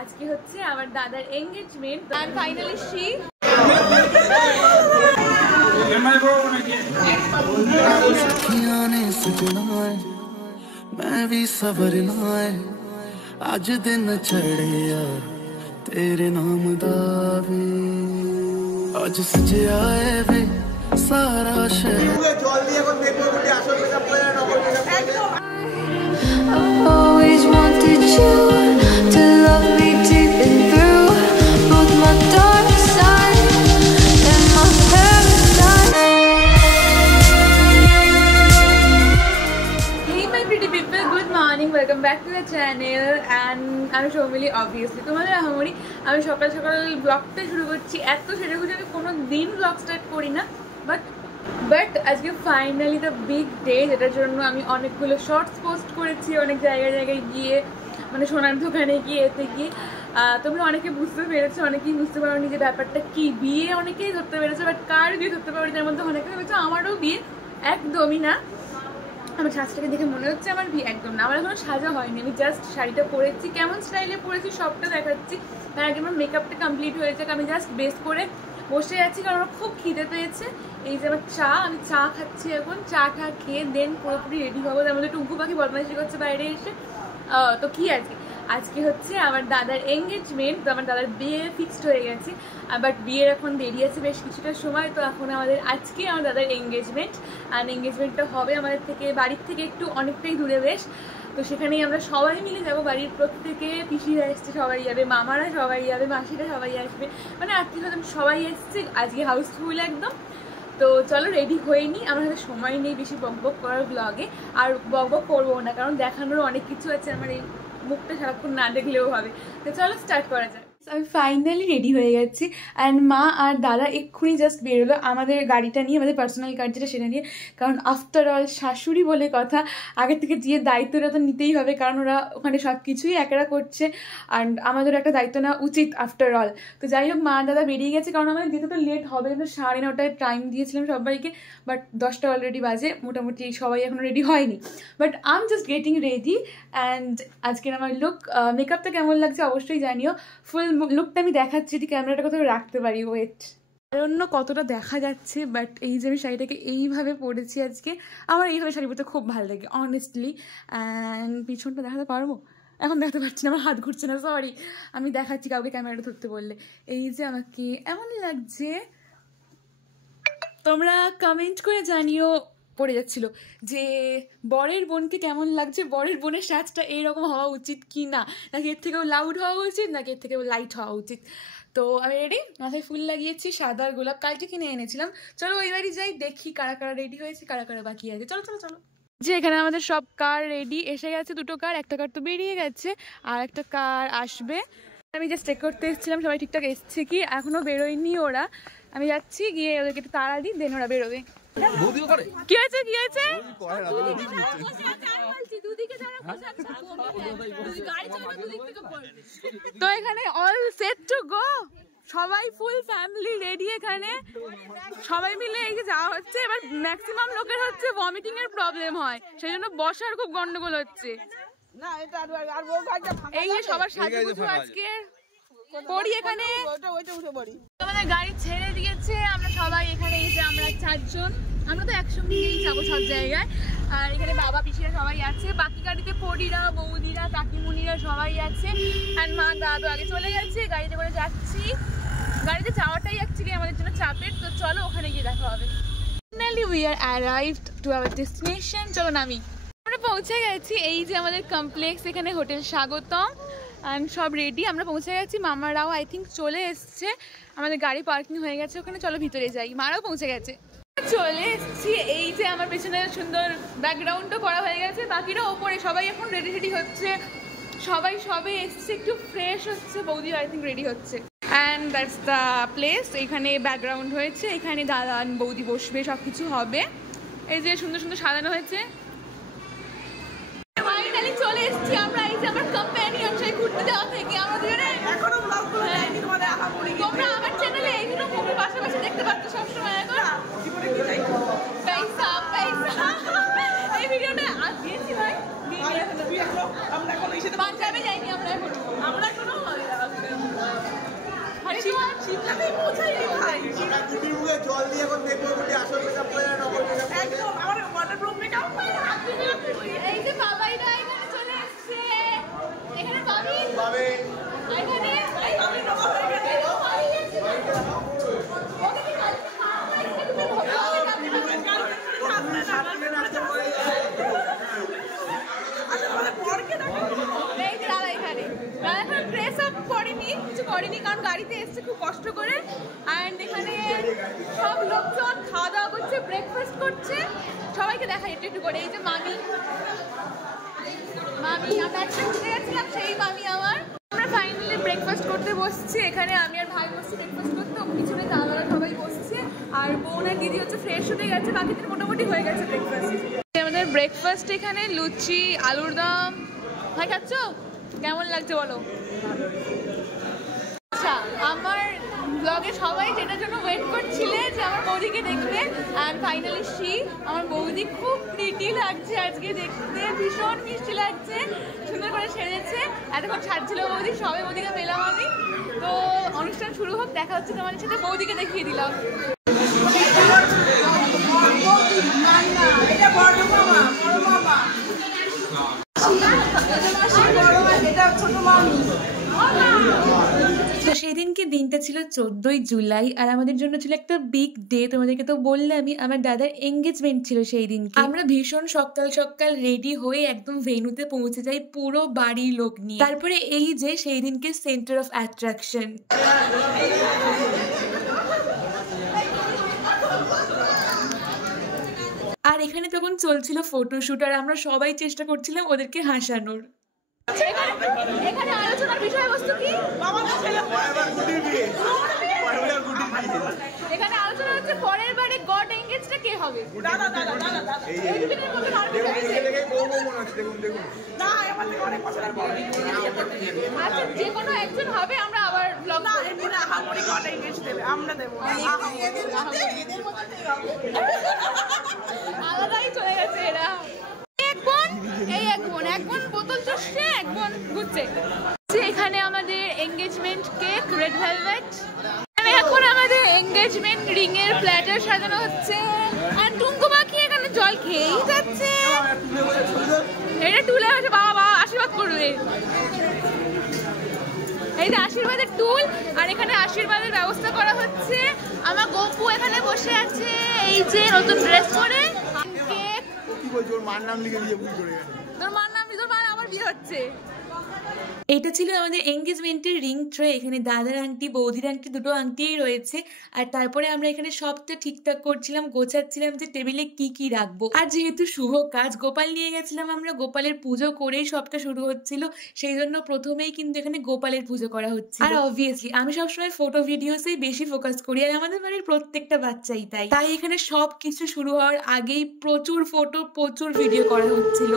আজকে হচ্ছে আমার দাদার এনগেজমেন্ট আর ফাইনালি শি मैं भी सवरना है अज दिन चढ़े यार तेरे नाम दा वे अज सजया है वे सारा शहर I've always wanted you to love me deep and through both my dark side and my paradise. Hey my pretty people, good morning, welcome back to the channel and আমি সৌমিলি obviously তোমাদের আহামরি আমি সকাল সকাল ব্লগটা শুরু করছি এত সেরেগুজে আমি কোনো দিন ব্লগ স্টার্ট করি না বাট আজকে ফাইনালি দ্য বিগ ডে যেটার জন্য আমি অনেকগুলো শর্টস পোস্ট করেছি অনেক জায়গায় গিয়ে মানে সোনার দোকানে গিয়ে এতে গিয়ে তোমরা অনেকে বুঝতে পেরেছো অনেকেই বুঝতে পারোনি যে ব্যাপারটা কি বিয়ে অনেকেই ধরতে পেরেছো বাট কার বিয়ে ধরতে পারো তার মধ্যে অনেকে ভেবেছো আমারও বিয়ে একদমই না আমার সাজটাকে দেখে মনে হচ্ছে আমার বিয়ে একদম না আমার এখনো সাজা হয়নি আমি জাস্ট শাড়িটা পরেছি কেমন স্টাইলে পরেছি সবটা দেখাচ্ছি তার আগে আমার মেকআপটা কমপ্লিট হয়েছে আমি জাস্ট বেস করে বসে আছি কারণ আমার খুব খিদে পেয়েছে এই যে আমার আমি চা খাচ্ছি এখন চা খেয়ে দেন পুরোপুরি রেডি হবো তার মধ্যে টুকু পাখি বদমাইশি করছে বাইরে এসে তো কি আজকে হচ্ছে আমার দাদার এনগেজমেন্ট তো আমার দাদার বিয়ে ফিক্সড হয়ে গেছে বাট বিয়ের এখন দেরি আছে বেশ কিছুটা সময় তো এখন আমাদের আজকে আমার দাদার এনগেজমেন্ট আর এনগেজমেন্টটা হবে আমাদের থেকে বাড়ির থেকে একটু অনেকটাই দূরে বেশ তো সেখানেই আমরা সবাই মিলে যাবো বাড়ির প্রত্যেকে পিসিরা এসছে সবাই যাবে মামারা সবাই যাবে মাসিরা সবাই আসবে মানে আত্মীয় স্বজন সবাই এসছে আজকে হাউসফুল একদম তো চলো রেডি হয়ে নিই আমার হাতে সময় নেই বেশি বকবক করার ব্লগে আর বকবক করবো না কারণ দেখানোর অনেক কিছু আছে আমার এই মুখটা সারাক্ষণ না দেখলেও হবে তো চলো স্টার্ট করা যায় আমি ফাইনালি রেডি হয়ে গেছি অ্যান্ড মা আর দাদা এক্ষুনি জাস্ট বেরোলো আমাদের গাড়িটা নিয়ে আমাদের পার্সোনাল কার যেটা সেটা নিয়ে কারণ আফটার অল শাশুড়ি বলে কথা আগে থেকে যে দায়িত্বটা তো নিতেই হবে কারণ ওরা ওখানে সব কিছুই একেরা করছে অ্যান্ড আমাদের একটা দায়িত্ব নেওয়া উচিত আফটার অল তো যাই হোক মা দাদা বেরিয়ে গেছে কারণ আমাদের যেতে তো লেট হবে কিন্তু 9:30টায় টাইম দিয়েছিলাম সবাইকে বাট 10টা অলরেডি বাজে মোটামুটি সবাই এখনও রেডি হয়নি but I am just getting ready and আজকের আমার লুক মেকআপটা কেমন লাগছে অবশ্যই জানিও ফুল লুকটা আমি দেখাচ্ছি যদি ক্যামেরাটা কোথাও রাখতে পারি ওয়েট অন্য কতটা দেখা যাচ্ছে বাট এই যে আমি শাড়িটাকে এইভাবে পরেছি আজকে আমার এইভাবে শাড়ি পরতে খুব ভালো লাগে অনেস্টলি অ্যান্ড পিছনটা দেখাতে পারবো এখন দেখাতে পারছি না আমার হাত ঘুরছে না সরি আমি দেখাচ্ছি কাউকে ক্যামেরাটা ধরতে বললে এই যে আমাকে এমন লাগছে তোমরা কমেন্ট করে জানিও পড়ে যাচ্ছিল যে বরের বোনকে কেমন লাগছে বরের বোনের সাজটা এইরকম হওয়া উচিত কি না নাকি এর থেকেও লাউড হওয়া উচিত নাকি এর থেকেও লাইট হওয়া উচিত তো আমি রেডি মাথায় ফুল লাগিয়েছি সাদা আর গোলাপ কালকে কিনে এনেছিলাম চলো ওই বাড়ি যাই দেখি কারা কারা রেডি হয়েছে কারা কারা বাকি আছে চলো চলো চলো যে এখানে আমাদের সব কার রেডি এসে গেছে দুটো কার একটা কার তো বেরিয়ে গেছে আর একটা কার আসবে আমি জাস্ট চেক করতে এসেছিলাম সবাই ঠিকঠাক এসছে কি এখনো বেরোয়নি ওরা আমি যাচ্ছি গিয়ে ওদেরকে একটু তাড়া দিই দেন ওরা বেরোবে কি হয়েছে কি হয়েছে তো এখানে অল সেট টু গো সবাই ফুল ফ্যামিলি রেডি এখানে সবাই মিলে এই যে যাওয়া হচ্ছে এবার ম্যাক্সিমাম লোকের হচ্ছে ভমিটিং এর প্রবলেম হয় সেই জন্য বসার খুব গন্ডগোল হচ্ছে এই যে সবার সাজুগুজু আজকে পড়ি এখানে আমাদের গাড়ি ছেড়ে দিয়েছে আমরা সবাই এখানে এই যে আমরা 4 জন আমরা তো একসঙ্গেই যাবো সব জায়গায় আর এখানে বাবা পিসিরা সবাই আছে বাকি গাড়িতে পড়িরা বৌদিরা কাকিমুনিরা সবাই আছে আর মা দাদু আগে চলে গেছে গাড়িতে করে যাচ্ছি গাড়িতে যাওয়াটাই অ্যাকচুয়ালি আমাদের জন্য চাপের তো চলো ওখানে গিয়ে দেখা হবে finally we are arrived to our destination চলো নামি আমরা পৌঁছে গেছি এই যে আমাদের কমপ্লেক্স এখানে হোটেল স্বাগতম অ্যান্ড সব রেডি আমরা পৌঁছে গেছি মামারাও আই থিঙ্ক চলে এসছে আমাদের গাড়ি পার্কিং হয়ে গেছে ওখানে চলো ভিতরে যাই মারাও পৌঁছে গেছে চলে এসছি এই যে আমার পেছনে সুন্দর ব্যাকগ্রাউন্ডও করা হয়ে গেছে বাকিরা ওপরে সবাই এখন রেডি হচ্ছে সবাই সবে এসছে একটু ফ্রেশ হচ্ছে বৌদি আই থিঙ্ক রেডি হচ্ছে অ্যান্ড দ্যাটস দ্য প্লেস এখানে ব্যাকগ্রাউন্ড হয়েছে এখানে দাদা বৌদি বসবে সব কিছু হবে এই যে সুন্দর সুন্দর সাজানো হয়েছে ফাইনালি চলে এসছি আমরা এই যে আমার কম্প্যানিয়ন সেই ঘুরতে যাওয়া থেকে আমরা দুজনে এখনো ব্লগ করে যাইনি তোমাদের আহামরি তোমরা আমার চ্যানেলে এইগুলো খুব পাশাপাশি দেখতে পাচ্ছ সব সময় এখন জীবনে কি চাই পয়সা এই ভিডিওটা দিয়েছি ভাই দিয়ে পাঞ্জাবে যাইনি আমরা এখন। আমরা এখনো জল দিয়ে এখন দেখবো আসল মেকআপ করে নকল মেকআপ একদম আমার ওয়াটারপ্রুফ মেকআপ এই যে বাবাইরা এখানে চলে এসেছে। এখানে বাবি বাবে এখানে এই বাবি নকল হয়ে গেছে। ওকে কি কাল করিনি কারণ গাড়িতে এসছে খুব কষ্ট করে। অ্যান্ড এখানে সব লোকজন খাওয়া দাওয়া করছে, ব্রেকফাস্ট করছে। সবাইকে দেখাই একটু একটু করে। এই যে মামি আমরা একটা ঘুরে গেছিলাম, সেই মামি আমার। আমরা ফাইনালি ব্রেকফাস্ট করতে বসছি। এখানে আমি আর ভাই বসছি ব্রেকফাস্ট করতে, পিছনে দাদারা সবাই বসছে। আর বোন আর দিদি হচ্ছে ফ্রেশ হতে গেছে, বাকিদের মোটামুটি হয়ে গেছে ব্রেকফাস্ট। আমাদের ব্রেকফাস্ট এখানে লুচি, আলুর দম। ভাই খাচ্ছ? কেমন লাগছে বলো? আচ্ছা, আমার ব্লগে সবাই যেটার জন্য ওয়েট করছিলে যে আমার বৌদিকে দেখবে, অ্যান্ড ফাইনালি আমার বৌদি খুব প্রিটি লাগছে আজকে দেখতে, ভীষণ মিষ্টি লাগছে, সুন্দর করে সেরেছে। এতক্ষণ ছাড়ছিল বৌদি, সবাই বৌদিকে পেলাম আমি। তো অনুষ্ঠান শুরু হোক, দেখা হচ্ছে তোমাদের সাথে। বৌদিকে দেখিয়ে দিলাম। তো সেদিনকে দিনটা ছিল 14ই জুলাই, আর আমাদের জন্য ছিল একটা বিগ ডে। তোমাদেরকে তো বললামই, আমার দাদার এঙ্গেজমেন্ট ছিল সেই দিনকে। আমরা ভীষণ সকাল সকাল রেডি হয়ে একদম ভেন্যুতে পৌঁছে যাই পুরো বাড়ির লোক নিয়ে। তারপরে এই যে সেই দিনকে সেন্টার অফ অ্যাট্রাকশন। আর এখানে তখন চলছিল ফটোশুট, আর আমরা সবাই চেষ্টা করছিলাম ওদেরকে হাসানোর। এখানে আলোচনার বিষয়বস্তু কি? এখানে আলোচনা হচ্ছে পরের বারে গড এঙ্গেজটা কে হবে। আচ্ছা, যে কোনো একজন হবে, আমরা আবার ব্লগ আলাদাই চলে গেছে এরা। এক বোন বোতল চষছে, এক বোন ঘুরছে। এখানে আমাদের এঙ্গেজমেন্ট কেক, রেড ভেলভেট। এখন আমাদের এঙ্গেজমেন্ট রিং এর প্ল্যাটার সাজানো হচ্ছে, আর টুঙ্কু বাকি এখানে জল খেয়েই যাচ্ছে। এটা টুলে আছে, বাবা আশীর্বাদ করবে। এই যে আশীর্বাদের টুল, আর এখানে আশীর্বাদের ব্যবস্থা করা হচ্ছে। আমার গপু এখানে বসে আছে, এই যে নতুন ড্রেস পরে। কেক তোর মার নাম লিখে দিয়ে ভুল করে গেছে। তোর মার নাম, তোর মার আমার বিয়ে হচ্ছে। এটা ছিল আমাদের এঙ্গেজমেন্টের রিং ট্রে। এখানে দাদার আংটি, বৌদির আংটি, দুটো আংটিই রয়েছে। আর তারপরে আমরা এখানে সবটা ঠিকঠাক করছিলাম, গোছাচ্ছিলাম যে টেবিলে কি কি রাখবো। আর যেহেতু শুভ কাজ, গোপাল নিয়ে গেছিলাম আমরা, গোপালের পুজো করেই সবটা শুরু হচ্ছিল। সেই জন্য প্রথমেই কিন্তু এখানে গোপালের পুজো করা হচ্ছে। আর অবভিয়াসলি আমি সবসময় ফটো ভিডিওসেই বেশি ফোকাস করি, আর আমাদের বাড়ির প্রত্যেকটা বাচ্চাই তাই এখানে সব কিছু শুরু হওয়ার আগেই প্রচুর ফটো, প্রচুর ভিডিও করা হচ্ছিল।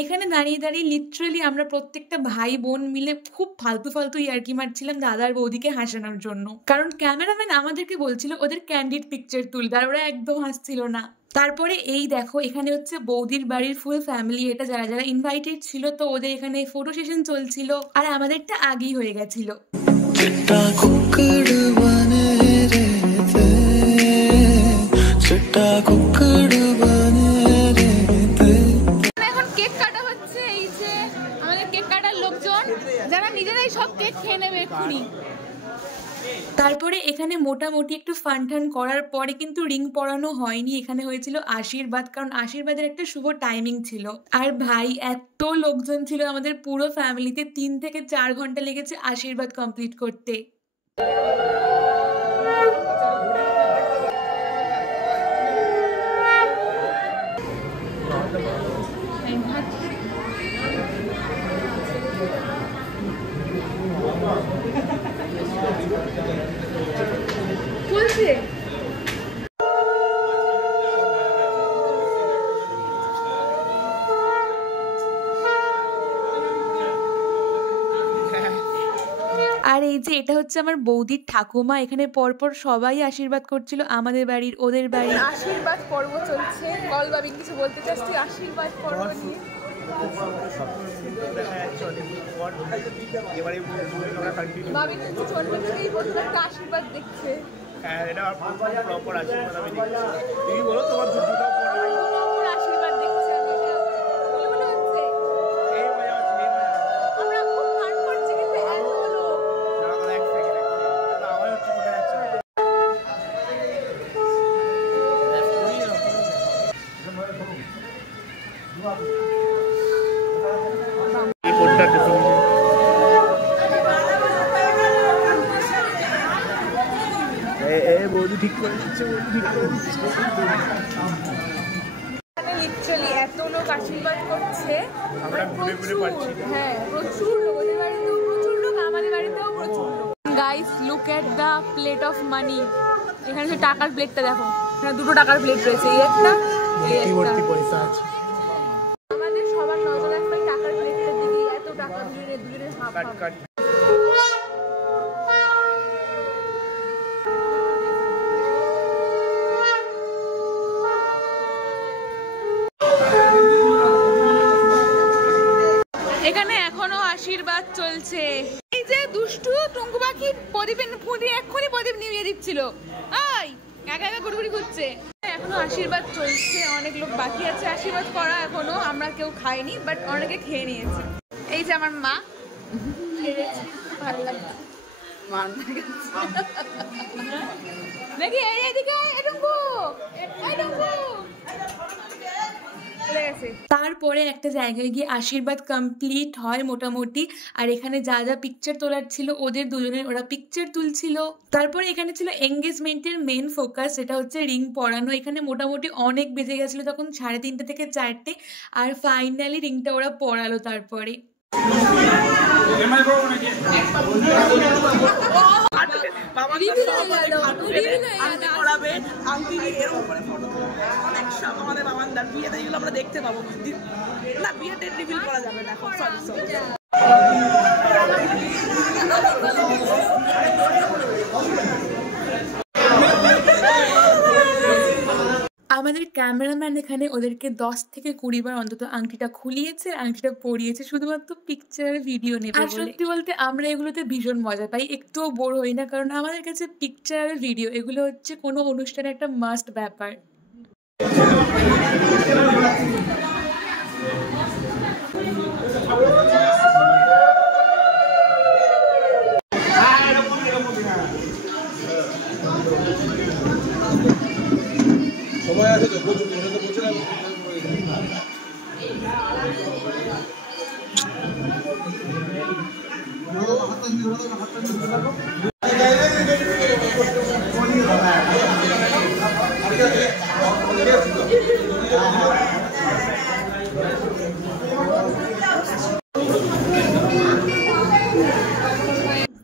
এখানে দাঁড়িয়ে দাঁড়িয়ে লিটারালি আমরা প্রত্যেকটা ভাই বোন মিলে খুব ফালতু ইয়ার্কি মারছিলাম দাদার বৌদিকে হাসানোর জন্য। কারণ ক্যামেরাম্যান আমাদেরকে বলছিল ওদের ক্যান্ডিড পিকচার তুলবে, আর ওরা একদম হাসছিল না। তারপরে এই দেখো, এখানে হচ্ছে বৌদির বাড়ির ফুল ফ্যামিলি, এটা যারা যারা ইনভাইটেড ছিল, তো ওদের এখানে ফটো সেশন চলছিল, আর আমাদেরটা আগেই হয়ে গেছিল। এখন কেক কাটা হচ্ছে। এই যে আমাদের কেক কাটার লোকজন, যারা নিজেরাই সব কেক খেয়ে নেবে এক্ষুনি। তারপরে এখানে মোটামুটি একটু ফান টান করার পরে কিন্তু রিং পরানো হয়নি, এখানে হয়েছিল আশীর্বাদ, কারণ আশীর্বাদের একটা শুভ টাইমিং ছিল। আর ভাই এত লোকজন ছিল আমাদের পুরো ফ্যামিলিতে, 3 থেকে 4 ঘন্টা লেগেছে আশীর্বাদ কমপ্লিট করতে। আর এই যে এটা হচ্ছে আমার বৌদির ঠাকুমা, এখানে পরপর সবাই আশীর্বাদ করছিল, আমাদের বাড়ির ওদের বাড়ির। আশীর্বাদ পর্ব চলছে। বল বাবি, কিছু বলতে চাচ্ছি আশীর্বাদ পর্ব নিয়ে? বাবি কিন্তু ছোটবেলা থেকেই প্রথম একটা আশীর্বাদ দেখছে। হ্যাঁ, এটা প্রপার আশীর্বাদ আমি দেখছি। তুমি বলো তোমার দুটো আশীর্বাদ দেখছে। ঠিক করে দিচ্ছে, লিটারালি এত লোক আশীর্বাদ করছে, আমরা ঘুরে ঘুরে পাচ্ছি। হ্যাঁ, প্রচুর লোক, ওদের বাড়িতেও প্রচুর লোক, আমাদের বাড়িতেও প্রচুর লোক। Guys, look at the plate of money. এখানে যে টাকার প্লেটটা দেখো, এখানে 2 টাকার প্লেট রয়েছে, এই একটা, এই একটা। পয়সা আছে। আমাদের সবার নজর এখন টাকার প্লেটের দিকে, এত টাকা দুজনের হাফ হাফ। এখানে এখনো আশীর্বাদ চলছে। এই যে দুষ্টু টুঙ্কু পাখি প্রদীপের ফুঁড়ি এক্ষুনি প্রদীপ নিভিয়ে দিচ্ছিল, আই একা একা ঘুরঘুরি করছে। এখনো আশীর্বাদ চলছে, অনেক লোক বাকি আছে আশীর্বাদ করা এখনো। আমরা কেউ খাইনি, বাট অনেকে খেয়ে নিয়েছে। এই যে আমার মা দেখি, এইদিকে তারপরে একটা জায়গায় গিয়ে আশীর্বাদ কমপ্লিট হয় মোটামুটি। আর এখানে যা যা পিকচার তোলার ছিল ওদের দুজনের, ওরা পিকচার তুলছিল। তারপরে এখানে ছিল এঙ্গেজমেন্টের মেন ফোকাস, সেটা হচ্ছে রিং পরানো। এখানে মোটামুটি অনেক বেজে গেছিল তখন, 3:30 থেকে 4টে। আর ফাইনালি রিংটা ওরা পরালো। তারপরে আমরা দেখতে পাবো না, বিয়েতে রিভিল করা যাবে না। আমাদের ক্যামেরাম্যান এখানে ওদেরকে 10 থেকে 20 বার অন্তত আংটিটা খুলিয়েছে, আংটিটা পরিয়েছে, শুধুমাত্র পিকচার ভিডিও নেবে। আর সত্যি বলতে আমরা এগুলোতে ভীষণ মজা পাই, একটুও বোর হই না, কারণ আমাদের কাছে পিকচার ভিডিও এগুলো হচ্ছে কোনো অনুষ্ঠানে একটা মাস্ট ব্যাপার। সময় আছে তো, বলছে না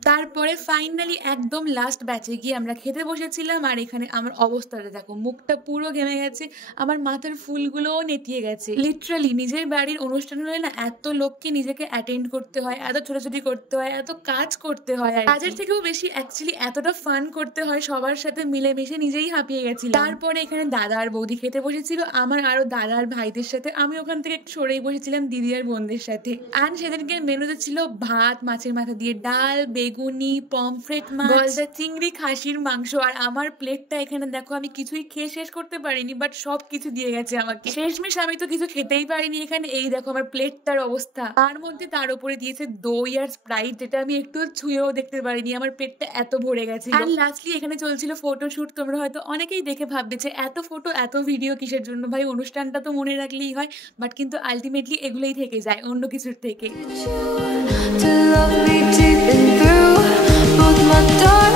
তারপরে ফাইনালি একদম লাস্ট ব্যাচে গিয়ে আমরা খেতে বসেছিলাম। আর এখানে আমার অবস্থাটা দেখো, মুখটা পুরো ঘেমে গেছে, আমার মাথার ফুলগুলোও নেতিয়ে গেছে। লিটারালি নিজের বাড়ির অনুষ্ঠান হলে না, এত লোককে নিজেকে অ্যাটেন্ড করতে হয়, এত ছোটাছুটি করতে হয়, এত কাজ করতে হয়, আর কাজের থেকেও বেশি অ্যাকচুয়ালি এতটা ফান করতে হয়, সবার সাথে মিলেমিশে নিজেই হাঁপিয়ে গেছিল। তারপরে এখানে দাদা আর বৌদি খেতে বসেছিল, আমার আরো দাদা আর ভাইদের সাথে। আমি ওখান থেকে একটু সরেই বসেছিলাম দিদি আর বোনদের সাথে। আর সেদিনকে মেনুতে ছিল ভাত, মাছের মাথা দিয়ে ডাল, বেগুনি, পমফ্রেট মাছ, গলদা চিংড়ি, খাসির মাংস। আর আমার প্লেটটা এখানে দেখো, আমি কিছুই খেয়ে শেষ করতে পারিনি, বাট সব কিছু দিয়ে গেছে আমাকে। শেষমেশ আমি তো কিছু খেতেই পারিনি এখানে। এই দেখো আমার প্লেটটার অবস্থা। তার মধ্যে তার উপরে দিয়েছে দই আর স্প্রাইট, যেটা আমি একটু ছুঁয়েও দেখতে পারিনি, আমার পেটটা এত ভরে গেছে। আর লাস্টলি এখানে চলছিল ফটোশুট। তোমরা হয়তো অনেকেই দেখে ভাববে যে এত ফটো এত ভিডিও কিসের জন্য, ভাই অনুষ্ঠানটা তো মনে রাখলেই হয়, বাট কিন্তু আলটিমেটলি এগুলোই থেকে যায় অন্য কিছুর থেকে। Both my dark